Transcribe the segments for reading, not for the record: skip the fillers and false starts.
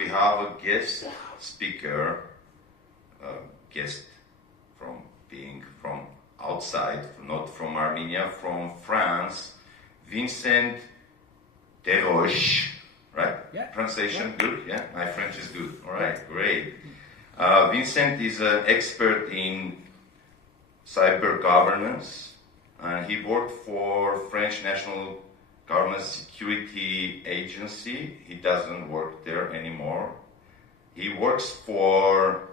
we have a guest speaker, guest from being from outside, not from Armenia, from France, Vincent Desroches, right? Yeah. Pronunciation good? Yeah, my French is good. All right, great. Vincent is an expert in cyber governance, and he worked for French National Government Security Agency. He doesn't work there anymore. He works for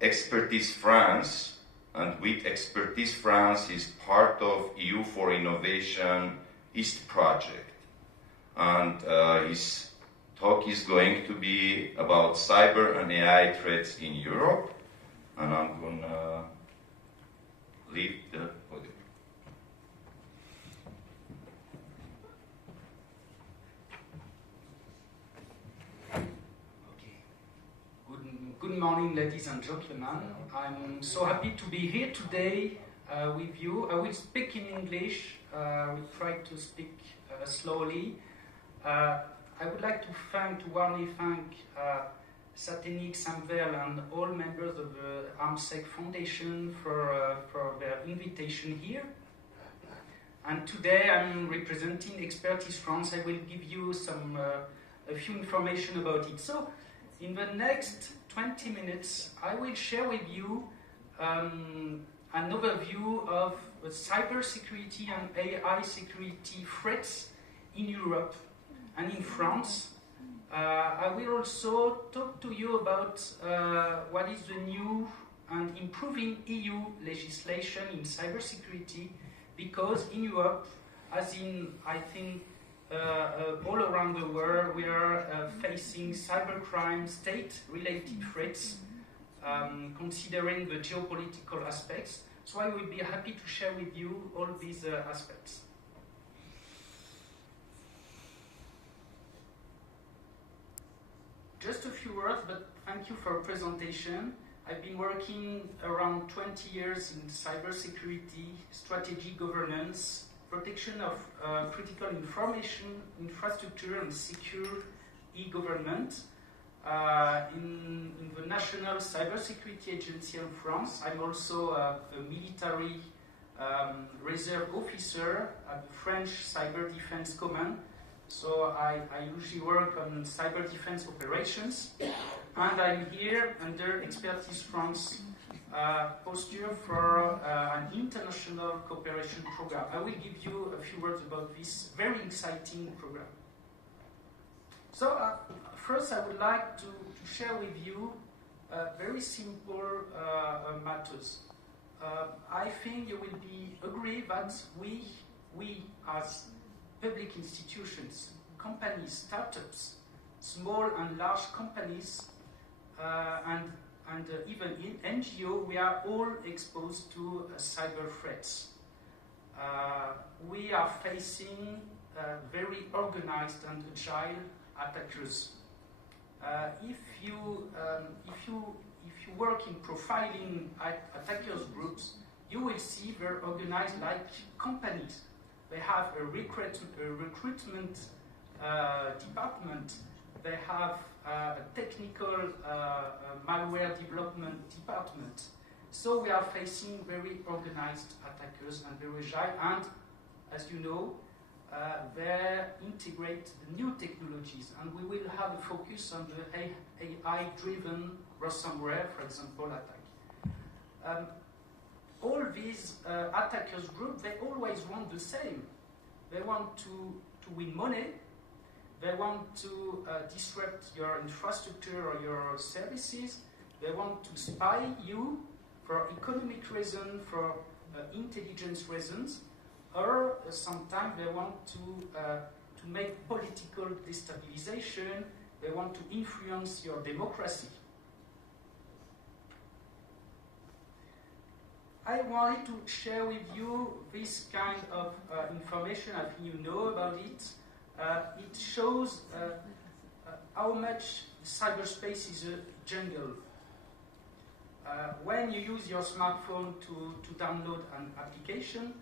Expertise France, and with Expertise France, he's part of EU for Innovation East project. And his talk is going to be about cyber and AI threats in Europe. And I'm going to leave the podium. Good morning, ladies and gentlemen. I'm so happy to be here today with you. I will speak in English. I will try to speak slowly. I would like to warmly thank Satenic, Samvel, and all members of the ArmSec Foundation for their invitation here. And today I'm representing Expertise France. I will give you a few information about it. So, in the next 20 minutes, I will share with you an overview of cybersecurity and AI security threats in Europe and in France. I will also talk to you about what is the new and improving EU legislation in cybersecurity, because in Europe, as in, I think, all around the world, we are facing cybercrime, state-related threats, considering the geopolitical aspects. So I will be happy to share with you all these aspects. Just a few words, but thank you for the presentation. I've been working around 20 years in cybersecurity, strategy governance, protection of critical information, infrastructure, and secure e-government in the National Cybersecurity Agency of France. I'm also a military reserve officer at the French Cyber Defense Command. So I usually work on cyber defense operations, and I'm here under Expertise France posture for an international cooperation program. I will give you a few words about this very exciting program. So first I would like to share with you very simple matters. I think you will agree that we as public institutions, companies, startups, small and large companies, and even in NGO, we are all exposed to cyber threats. We are facing very organized and agile attackers. If you work in profiling attackers groups, you will see they're organized like companies. They have a recruitment department. They have a technical malware development department. So we are facing very organized attackers and very agile, and as you know, they integrate the new technologies, and we will have a focus on the AI-driven ransomware, for example, attack. All these attackers groups, they always want the same. They want to win money. They want to disrupt your infrastructure or your services. They want to spy you for economic reasons, for intelligence reasons, or sometimes they want to make political destabilization. They want to influence your democracy. I wanted to share with you this kind of information. I think you know about it. It shows how much cyberspace is a jungle. When you use your smartphone to download an application,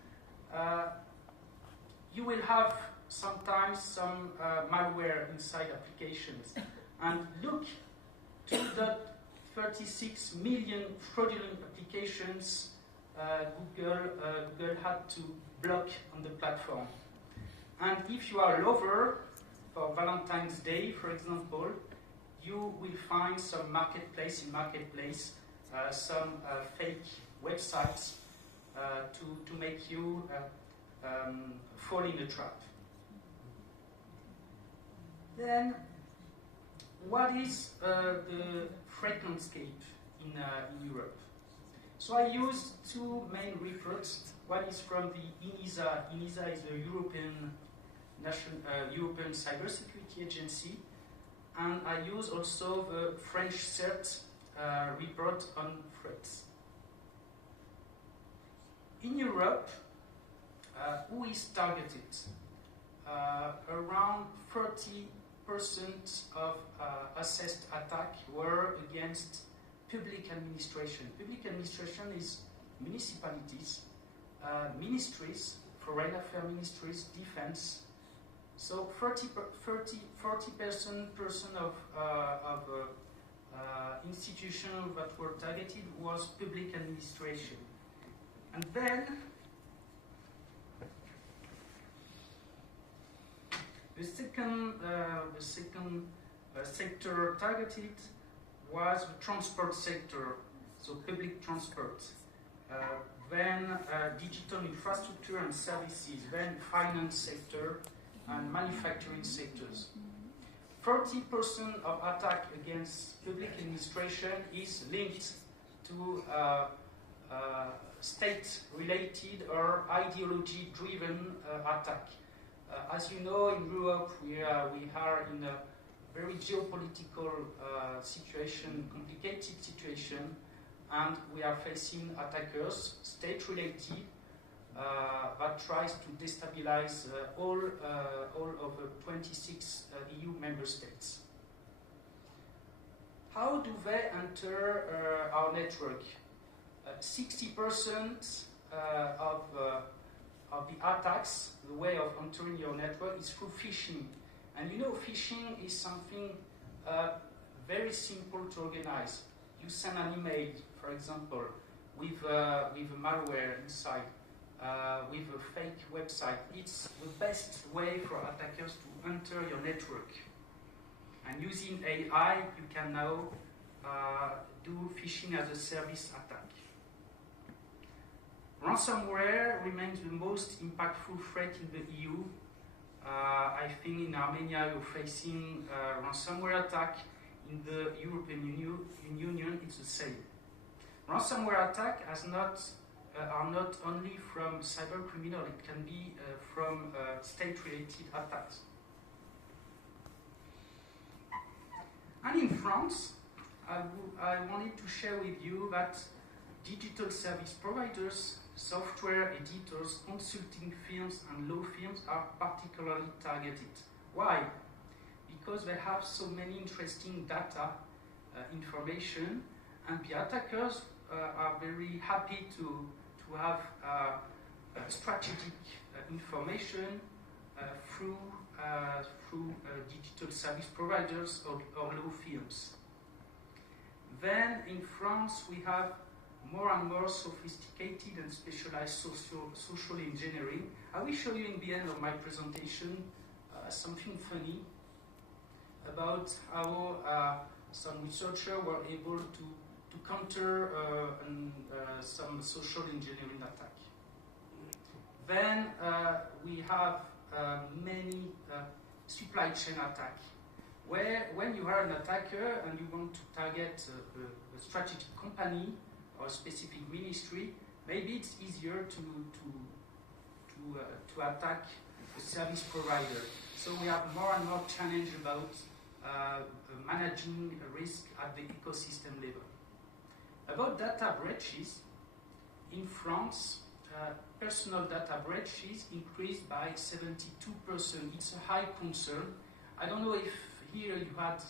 you will have sometimes some malware inside applications. And look, 2.36 million fraudulent applications Google had to block on the platform. And if you are a lover, for Valentine's Day, for example, you will find some marketplace, some fake websites to make you fall in a trap. Then, what is the threat landscape in Europe? So I use two main reports. One is from the ENISA. ENISA is the European Cybersecurity Agency. And I use also the French CERT report on threats. In Europe, who is targeted? Around 30% of assessed attacks were against public administration. Public administration is municipalities, ministries, foreign affairs ministries, defense. So 40% of institutions that were targeted was public administration. And then the second sector targeted was the transport sector, so public transport. Then digital infrastructure and services, then finance sector and manufacturing sectors. 40% of attack against public administration is linked to state-related or ideology-driven attack. As you know, in Europe, we are in a very geopolitical situation, complicated situation, and we are facing attackers, state-related, that tries to destabilize all of the 26 EU member states. How do they enter our network? 60% of the attacks, the way of entering your network, is through phishing. And you know, phishing is something very simple to organize. You send an email, for example, with a malware inside, with a fake website. It's the best way for attackers to enter your network. And using AI, you can now do phishing as a service attack. Ransomware remains the most impactful threat in the EU. I think in Armenia you're facing ransomware attack. In the European Union, it's the same. Ransomware attacks are not only from cyber criminal, it can be from state-related attacks. And in France, I wanted to share with you that digital service providers, software editors, consulting firms, and law firms are particularly targeted. Why? Because they have so many interesting data, information, and the attackers are very happy to have strategic information through digital service providers or law firms. Then in France we have more and more sophisticated and specialized social engineering. I will show you in the end of my presentation something funny about how some researchers were able to counter some social engineering attack. Then we have many supply chain attacks, where when you are an attacker and you want to target a strategic company or a specific ministry, maybe it's easier to attack a service provider. So we have more and more challenge about managing risk at the ecosystem level. About data breaches, in France, personal data breaches increased by 72%. It's a high concern. I don't know if here you had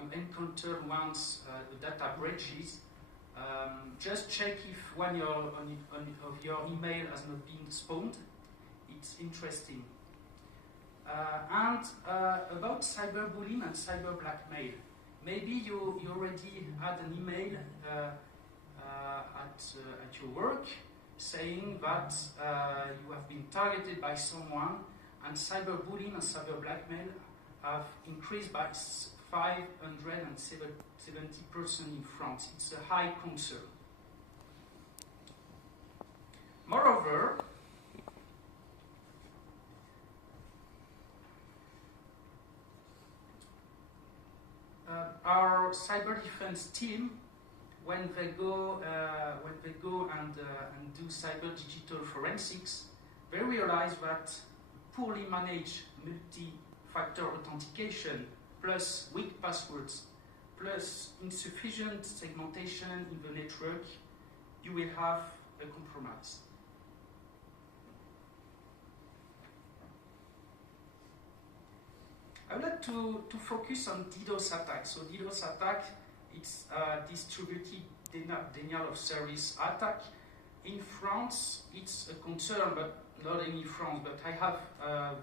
you encountered once the data breaches. Just check if one of your email has not been spawned. It's interesting. And about cyberbullying and cyber blackmail. Maybe you already had an email at your work saying that you have been targeted by someone, and cyberbullying and cyber blackmail have increased by 570% in France. It's a high concern. Moreover, our cyber defense team, when they go and do cyber digital forensics, they realize that poorly managed multi-factor authentication plus weak passwords plus insufficient segmentation in the network, you will have a compromise. I would like to focus on DDoS attack. So DDoS attack, it's a distributed denial of service attack. In France, it's a concern, but not only in France, but I have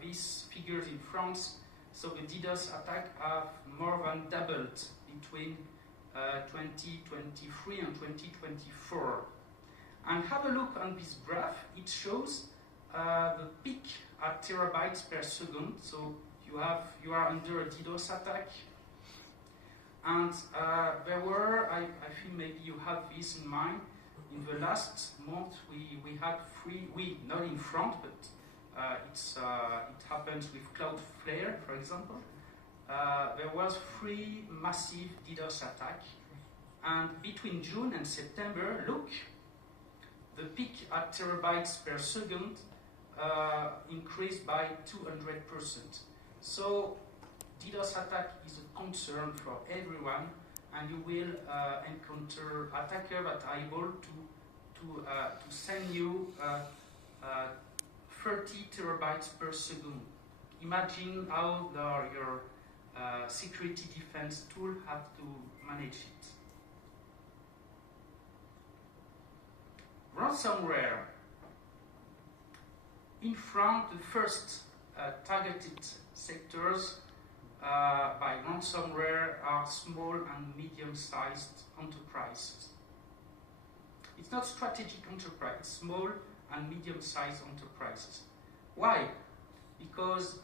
these figures in France. So the DDoS attack have more than doubled between 2023 and 2024. And have a look on this graph. It shows the peak at terabytes per second. So you are under a DDoS attack, and there were, I think maybe you have this in mind. In the last month, we had not in France, but it happens with Cloudflare, for example. There was 3 massive DDoS attacks, and between June and September, look, the peak at terabytes per second increased by 200%. So DDoS attack is a concern for everyone, and you will encounter attackers that are able to send you 30 terabytes per second. Imagine how your security defense tool have to manage it. Ransomware. In France, the first targeted sectors by ransomware are small and medium-sized enterprises. It's not strategic enterprise, it's small and medium-sized enterprises. Why? Because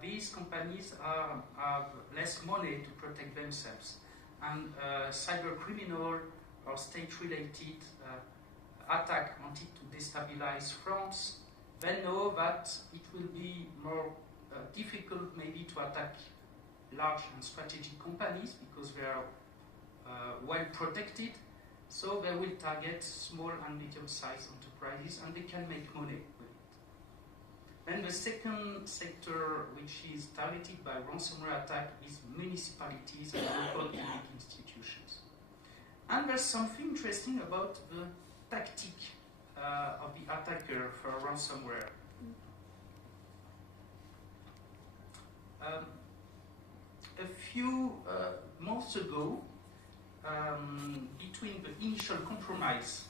these companies have less money to protect themselves, and cyber criminal or state-related attack wanted to destabilize France. They know that it will be more difficult maybe to attack large and strategic companies because they are well protected, so they will target small and medium-sized enterprises, and they can make money with it. Then the second sector which is targeted by ransomware attack is municipalities and local public institutions. And there's something interesting about the tactic of the attacker for ransomware. A few months ago, between the initial compromise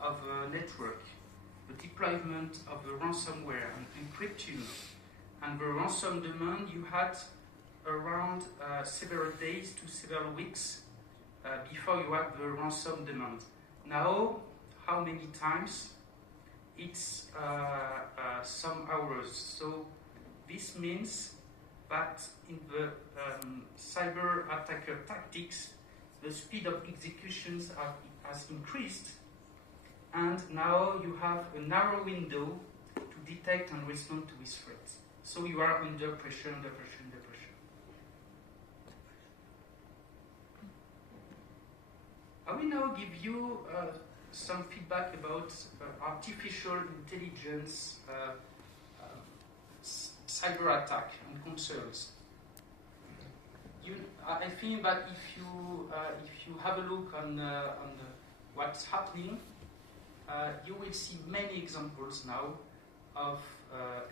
of a network, the deployment of the ransomware and encryption, and the ransom demand, you had around several days to several weeks before you had the ransom demand. Now, how many times? It's some hours. So this means that in the cyber attacker tactics, the speed of executions has increased, and now you have a narrow window to detect and respond to these threats. So you are under pressure, under pressure, under pressure. I will now give you some feedback about artificial intelligence cyber attack and concerns. I think that if you have a look on what's happening, you will see many examples now of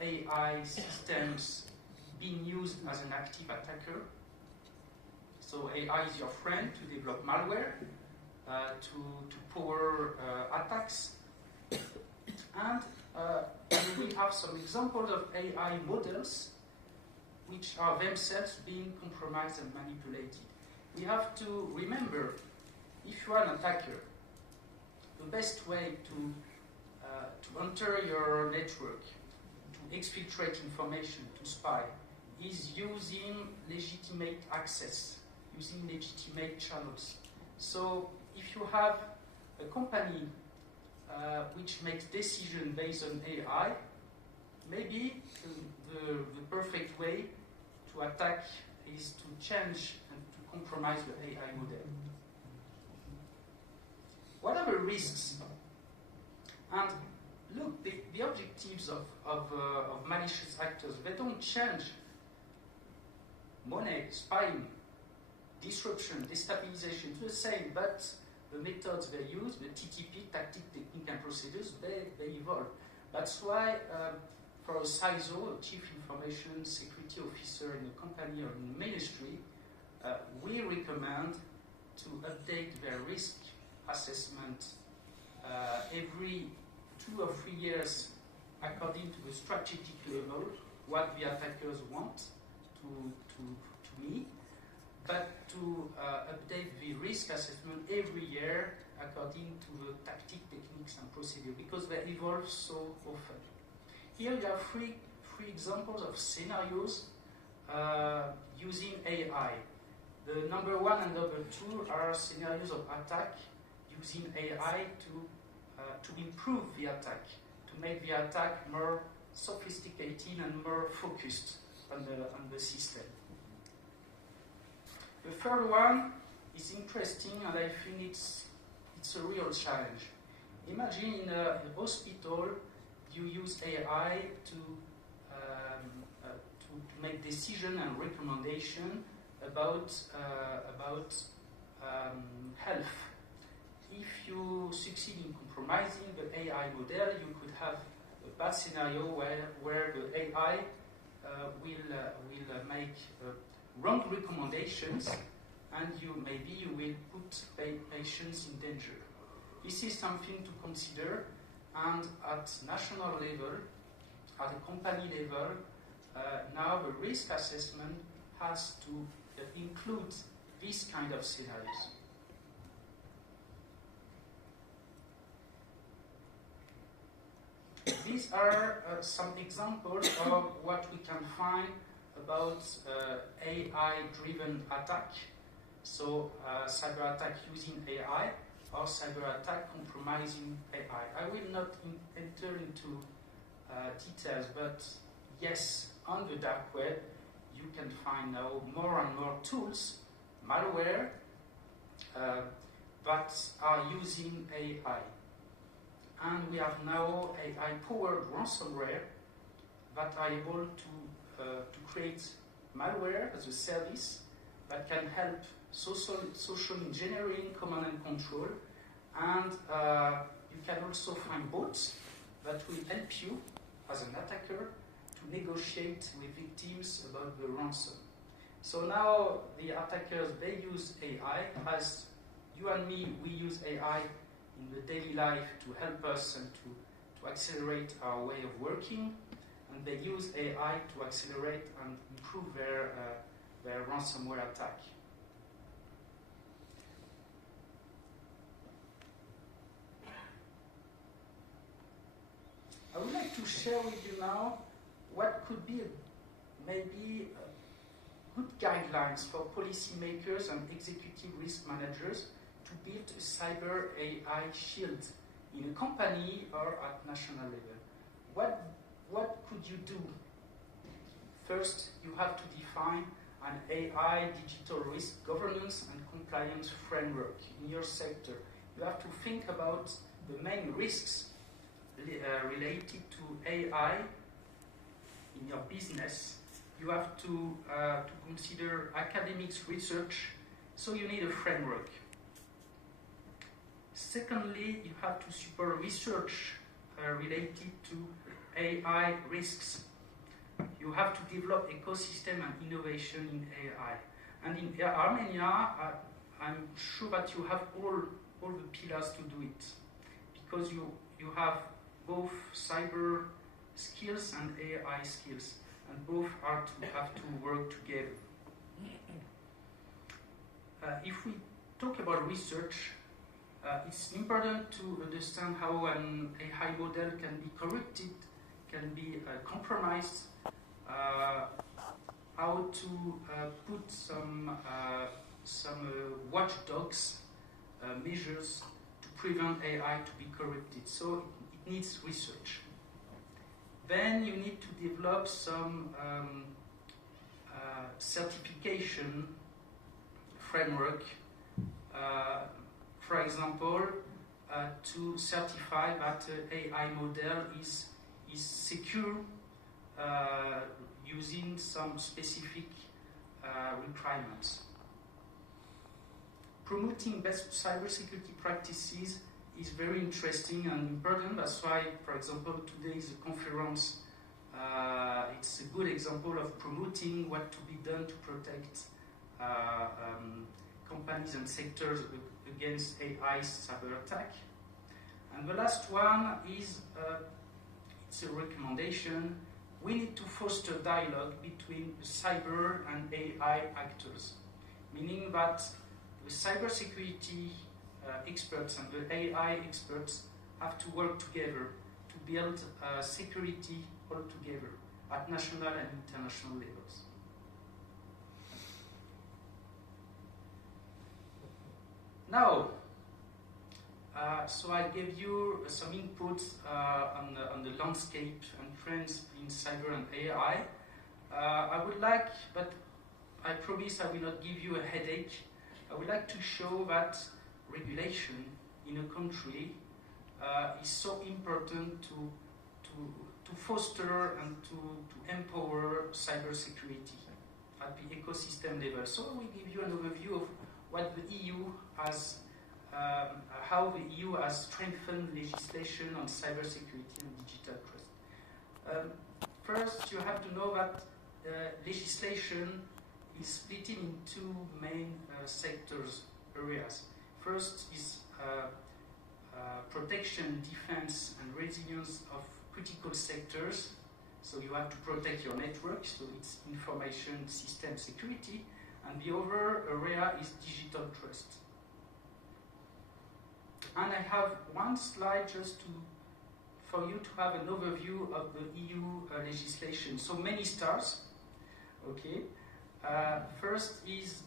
AI systems being used as an active attacker. So AI is your friend to develop malware, to power attacks. And we have some examples of AI models which are themselves being compromised and manipulated. We have to remember, if you are an attacker, the best way to enter your network, to exfiltrate information, to spy, is using legitimate access, using legitimate channels. So if you have a company which makes decisions based on AI, maybe the perfect way to attack is to change and to compromise the AI model. What are the risks? And look, the objectives of malicious actors, they don't change. Money, spying, disruption, destabilization, it's the same, but the methods they use, the TTP, tactic, technique, and procedures, they evolve. That's why for a CISO, a Chief Information Security Officer in a company or in a ministry, we recommend to update their risk assessment every 2 or 3 years according to the strategic level, what the attackers want to meet, but to update the risk assessment every year according to the tactic, techniques, and procedure, because they evolve so often. Here you have three examples of scenarios using AI. The number 1 and number 2 are scenarios of attack using AI to improve the attack, to make the attack more sophisticated and more focused on the system. The third one is interesting, and I think it's a real challenge. Imagine in a hospital you use AI to make decision and recommendation about health. If you succeed in compromising the AI model, you could have a bad scenario where the AI will make wrong recommendations, and maybe you will put patients in danger. This is something to consider, and at national level, at the company level, now the risk assessment has to include these kind of scenarios. These are some examples of what we can find about AI-driven attack. So cyber attack using AI or cyber attack compromising AI. I will not enter into details, but yes, on the dark web, you can find now more and more tools, malware, that are using AI. And we have now AI-powered ransomware that are able to create malware as a service that can help social engineering, command and control, and you can also find bots that will help you as an attacker to negotiate with victims about the ransom. So now the attackers, they use AI, as you and me, we use AI in the daily life to help us and to accelerate our way of working, and they use AI to accelerate and improve their ransomware attack. I would like to share with you now what could be maybe good guidelines for policymakers and executive risk managers to build a cyber AI shield in a company or at national level. What could you do? First, you have to define an AI digital risk governance and compliance framework in your sector. You have to think about the main risks related to AI in your business. You have to consider academics research, so you need a framework. Secondly, you have to support research related to AI risks. You have to develop ecosystem and innovation in AI. And in Armenia, I'm sure that you have all the pillars to do it, because you have both cyber skills and AI skills. and both have to work together. If we talk about research, it's important to understand how an AI model can be corrupted, can be compromised, how to put some watchdogs measures to prevent AI to be corrupted. So it needs research. Then you need to develop some certification framework, for example, to certify that AI model is secure using some specific requirements. Promoting best cybersecurity practices is very interesting and important. That's why, for example, today's conference, it's a good example of promoting what to be done to protect companies and sectors against AI cyber attack. And the last one is, it's a recommendation. We need to foster dialogue between the cyber and AI actors, meaning that the cybersecurity experts and the AI experts have to work together to build security all together at national and international levels. Now, so I gave you some input on the landscape and trends in cyber and AI. I would like, but I promise I will not give you a headache. I would like to show that regulation in a country is so important to foster and to empower cybersecurity at the ecosystem level. So we give you an overview of what the EU has, how the EU has strengthened legislation on cybersecurity and digital trust. First, you have to know that legislation is split in two main sectors, areas. First is protection, defense, and resilience of critical sectors. So you have to protect your network, so it's information system security. And the other area is digital trust. And I have one slide just for you to have an overview of the EU legislation. So many stars, okay. First is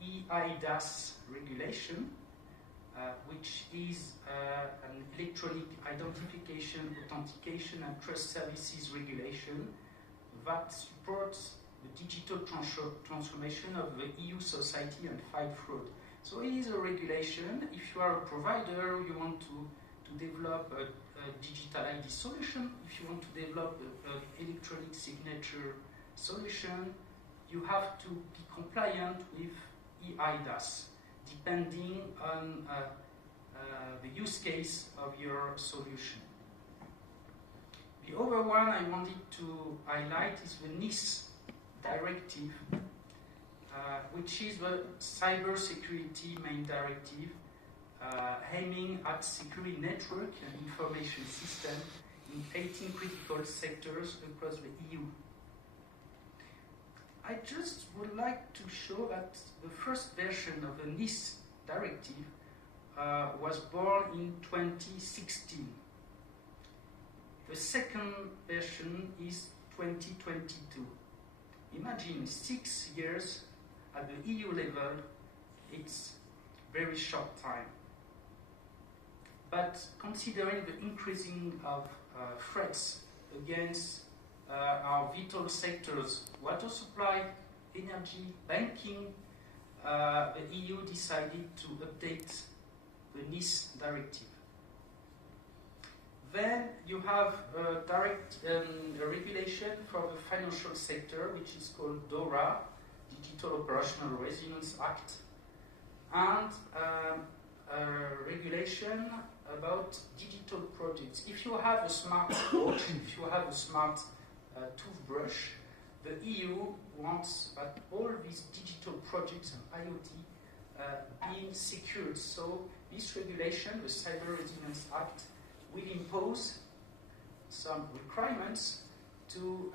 the EIDAS regulation, which is an electronic identification, authentication, and trust services regulation that supports the digital transformation of the EU society and fight fraud. So it is a regulation. If you are a provider, you want to develop a digital ID solution, if you want to develop an electronic signature solution, you have to be compliant with EIDAS, depending on the use case of your solution. The other one I wanted to highlight is the NIS directive, which is the cybersecurity main directive, aiming at securing network and information system in 18 critical sectors across the EU. I just would like to show that the first version of the NIS directive was born in 2016. The second version is 2022. Imagine 6 years at the EU level, it's very short time. But considering the increasing of threats against our vital sectors, water supply, energy, banking, the EU decided to update the NIS directive. Then you have a regulation for the financial sector, which is called DORA, Digital Operational Resilience Act, and a regulation about digital projects. If you have a smart watch, if you have a smart toothbrush, the EU wants that all these digital projects and IoT being secured. So this regulation, the Cyber Resilience Act, will impose some requirements to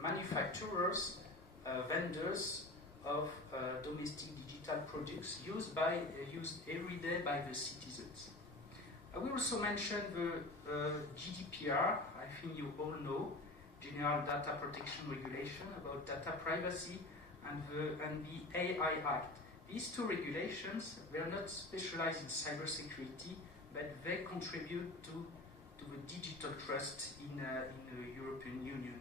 manufacturers, vendors of domestic digital products used every day by the citizens. I will also mention the GDPR. I think you all know, General Data Protection Regulation about data privacy, and the AI Act. These two regulations, they are not specialized in cybersecurity, but they contribute to the digital trust in the European Union.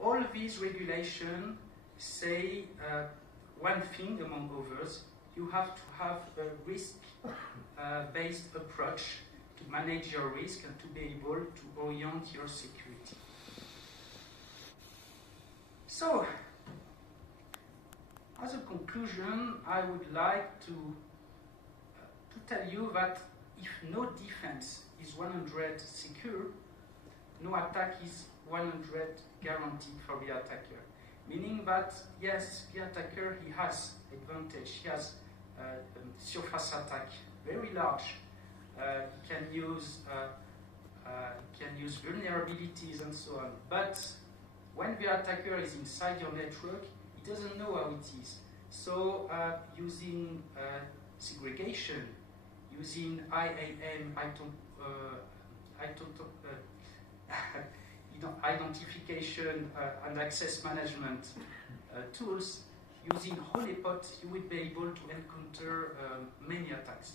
All these regulations say one thing among others: you have to have a risk-based approach to manage your risk and to be able to orient your security. So, as a conclusion, I would like to tell you that if no defense is 100 secure, no attack is 100 guaranteed for the attacker. Meaning that, yes, the attacker, he has advantage. He has surface attack, very large. He can use vulnerabilities and so on. But when the attacker is inside your network, he doesn't know how it is. So using segregation, using IAM, identification and access management tools, using honeypot, you will be able to encounter many attacks.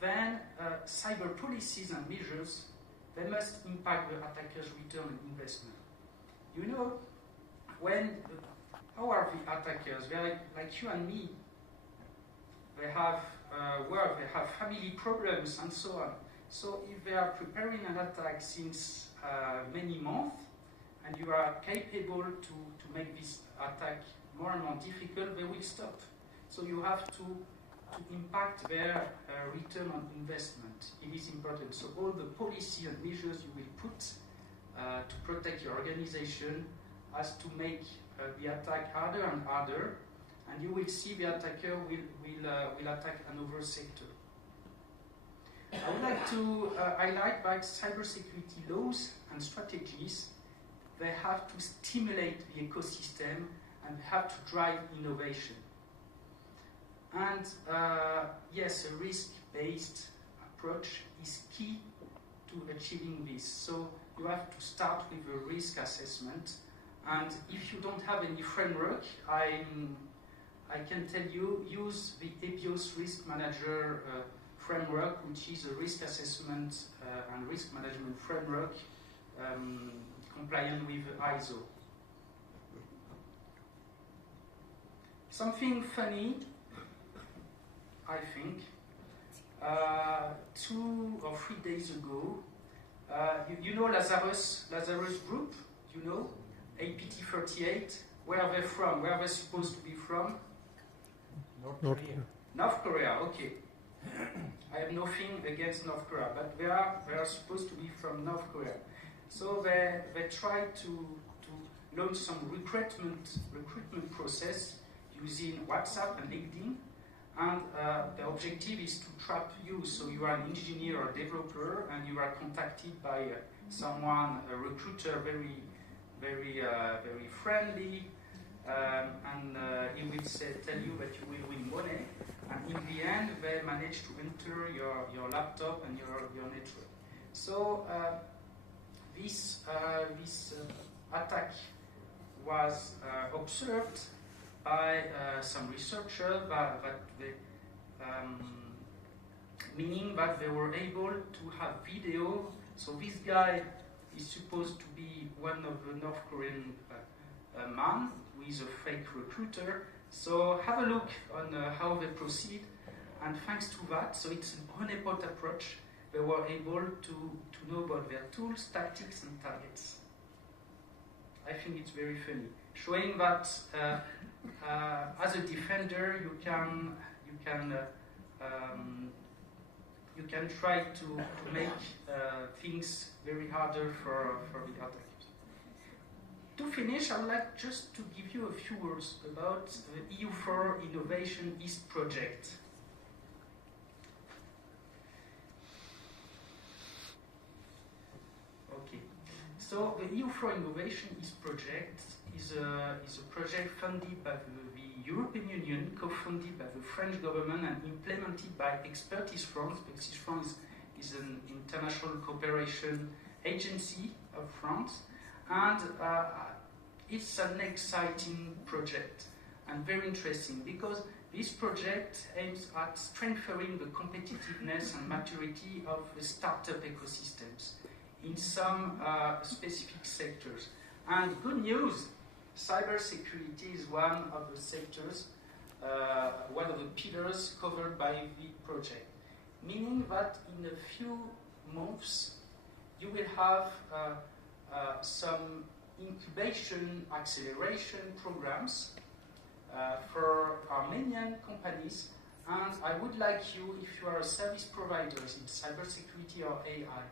Then cyber policies and measures, they must impact the attacker's return on investment. You know, how are the attackers? They're like you and me. They have work, they have family problems, and so on. So if they are preparing an attack since many months, and you are capable to make this attack more and more difficult, they will stop. So you have to impact their return on investment. It is important. So all the policy and measures you will put to protect your organization has to make the attack harder and harder, and you will see the attacker will attack another sector. I would like to highlight that cybersecurity laws and strategies, they have to stimulate the ecosystem and have to drive innovation. And yes, a risk-based approach is key to achieving this. So you have to start with a risk assessment. And if you don't have any framework, I can tell you, use the EBIOS Risk Manager framework, which is a risk assessment and risk management framework compliant with ISO. Something funny, I think, 2 or 3 days ago, you know Lazarus Group, you know, APT 38, where are they from? Where are they supposed to be from? North Korea. North Korea, okay. I have nothing against North Korea, but they are supposed to be from North Korea. So they try to launch some recruitment process using WhatsApp and LinkedIn, and the objective is to trap you. So you are an engineer or developer, and you are contacted by someone, a recruiter, very friendly, and he will tell you that you will win money, and in the end they manage to enter your laptop and your network. So this attack was observed by some researchers, meaning that they were able to have video. So this guy is supposed to be one of the North Korean man who is a fake recruiter. So have a look on how they proceed, and thanks to that, so it's an honeypot approach, they were able to know about their tools, tactics, and targets. I think it's very funny, showing that as a defender you can try to make things very harder for the attackers. To finish, I would like just to give you a few words about the EU4 Innovation East project. So the EU for Innovation is a project funded by the European Union, co-funded by the French government and implemented by Expertise France. Expertise France is an international cooperation agency of France, and it's an exciting project and very interesting because this project aims at strengthening the competitiveness and maturity of the startup ecosystems in some specific sectors. And good news, cybersecurity is one of the sectors, one of the pillars covered by the project. Meaning that in a few months you will have some incubation acceleration programs for Armenian companies, and I would like you, if you are service providers in cybersecurity or AI,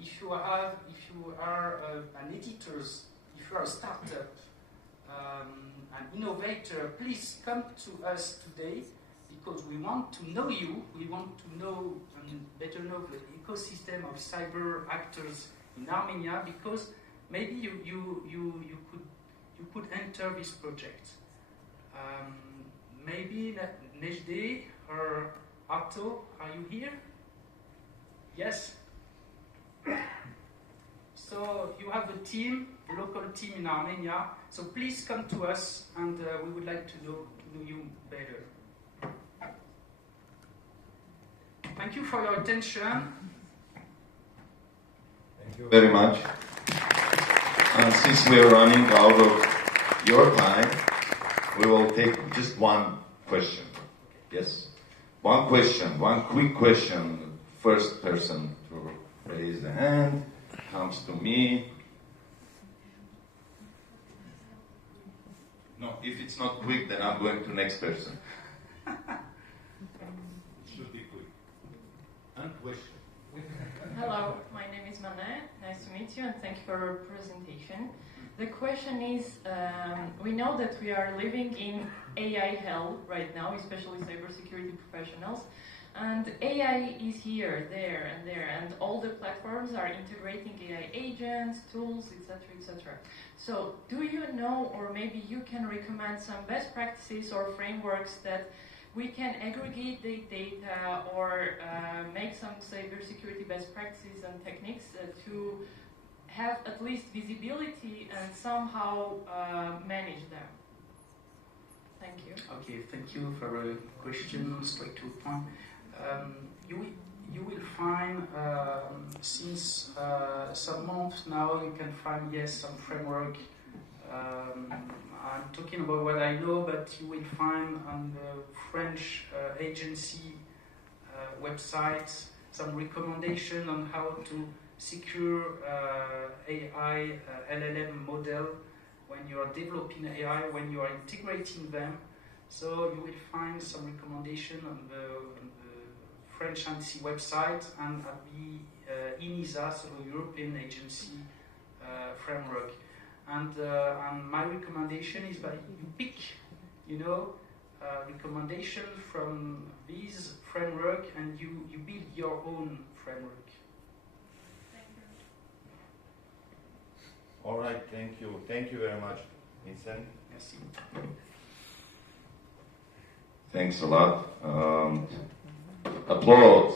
if you are an editor, if you are a startup, an innovator, please come to us today because we want to know you, we want to know and better know the ecosystem of cyber actors in Armenia, because maybe you could enter this project. Maybe Nejde or Arto, are you here? Yes? So you have a team, a local team in Armenia, so please come to us and we would like to know you better. Thank you for your attention. Thank you very much. And since we are running out of your time, we will take just one question. Yes? One question, one quick question. First person to raise the hand comes to me. No, if it's not quick, then I'm going to next person. It should be quick. And question. Hello, my name is Manet. Nice to meet you and thank you for your presentation. The question is, we know that we are living in AI hell right now, especially cybersecurity professionals, and AI is here, there, and all the platforms are integrating AI agents, tools, etc., etc. So, do you know, or maybe you can recommend some best practices or frameworks that we can aggregate the data or make some cybersecurity best practices and techniques to have at least visibility and somehow manage them? Thank you. Okay, thank you for a question straight to the point. You will find, since some months now, you can find, yes, some framework. I'm talking about what I know, but you will find on the French agency websites some recommendation on how to secure AI LLM model when you are developing AI, when you are integrating them. So you will find some recommendation on the French ANSSI website and at the ENISA, so the European Agency framework. And my recommendation is that you pick, recommendation from this framework and you build your own framework. All right, thank you. Thank you very much, Vincent. Merci. Thanks a lot. Applause.